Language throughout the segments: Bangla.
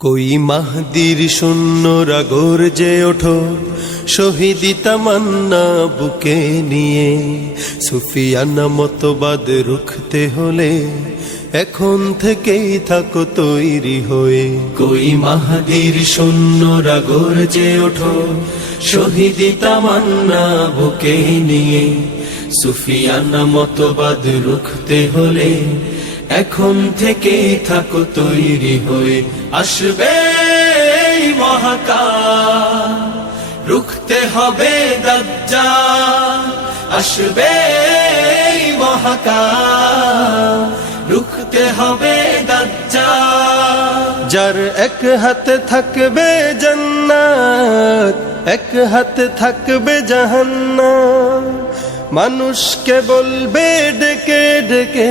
কই মাহদির শূন্যরা গর্জে ওঠো, শহীদি তামান্না বুকে নিয়ে। সুফিয়ানা মতবাদ রুখতে হলে এখন থেকেই থাকো তৈরি হয়ে। কই মাহাদির শূন্য শূন্যরা গর্জে ওঠো, শহীদি তামান্না বুকে নিয়ে। সুফিয়ানা মতবাদ রুখতে হলে এখন থেকে থাকো তৈরি হয়ে আসবে মহাকাল। রুখতে হবে দাজ্জাল, আসবে এই মহাকাল। রুখতে হবে দাজ্জাল। যার এক হাতে থাকবে জান্নাত, এক হাতে থাকবে জাহান্নাম। মানুষকে বলবে ডেকে ডেকে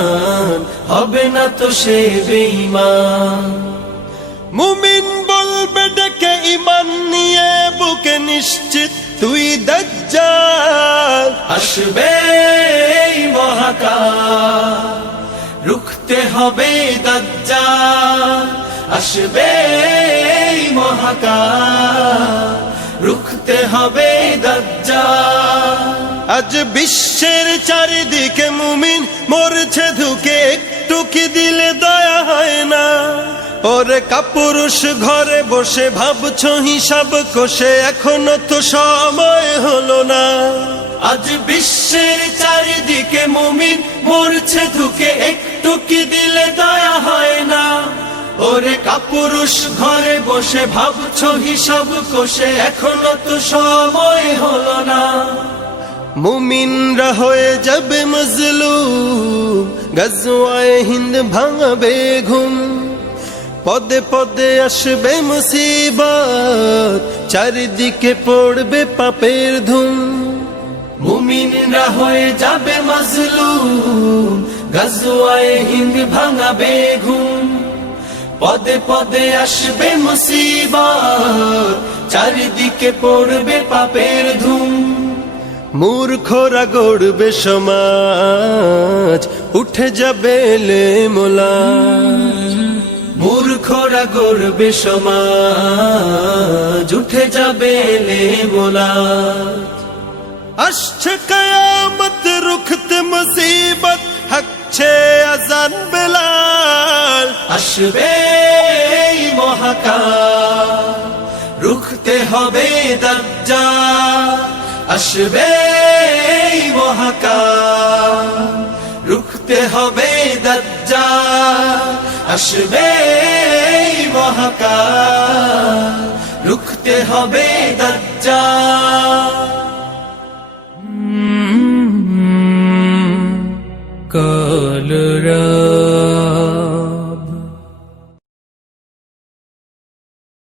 হবে না তো সে বেঈমান। মুমিন বলবে ডেকে ইমান নিয়ে বুকে নিশ্চিত তুই দজ্জাল। আসবে মহাকাল রুখতে হবে দজ্জাল। আসবে মহাকাল রুখতে হবে দজ্জাল। আজ বিশ্বের চারিদিকে মুমিন মরছে ধুকে একটু দিলে দয়া হয় না। ওরে কাপুরুষ, ঘরে বসে ভাবছ হিসাব কষে, এখনও তো সময় হলো না। আজ বিশ্বের চারিদিকে মুমিন মরছে ধুকে একটু কি দিলে দয়া হয় না। ওরে কাপুরুষ, ঘরে বসে ভাবছ হিসাব কষে, এখনও তো সময় হলো না। মুমিনরা হয়ে যাবে মজলুম। গজওয়ায় হিন্দ ভাঙাবে ঘুম পদে পদে আসবে মুসিবত, চারিদিকে পড়বে পাপের ধুম। মুমিনরা হয়ে যাবে মজলুম, গজওয়ায় হিন্দ ভাঙাবে ঘুম পদে পদে আসবে মুসিবত, চারিদিকে পড়বে পাপের ধুম। মূর্খরা গড়বে সমাজ, উঠে যাবে লে মোলা। মূর্খরা গড়বে সমাজ, উঠে যাবে লে মোলা। আসছে কয়ামত, রুখতে মুসিবত হচ্ছে আজান বেলাল। আসবে মহাকাল, রুখতে হবে দজ্জাল আসবে মহাকাল। রুখতে হবে দজ্জাল। আসবে মহাকাল। রুখতে হবে দজ্জাল। का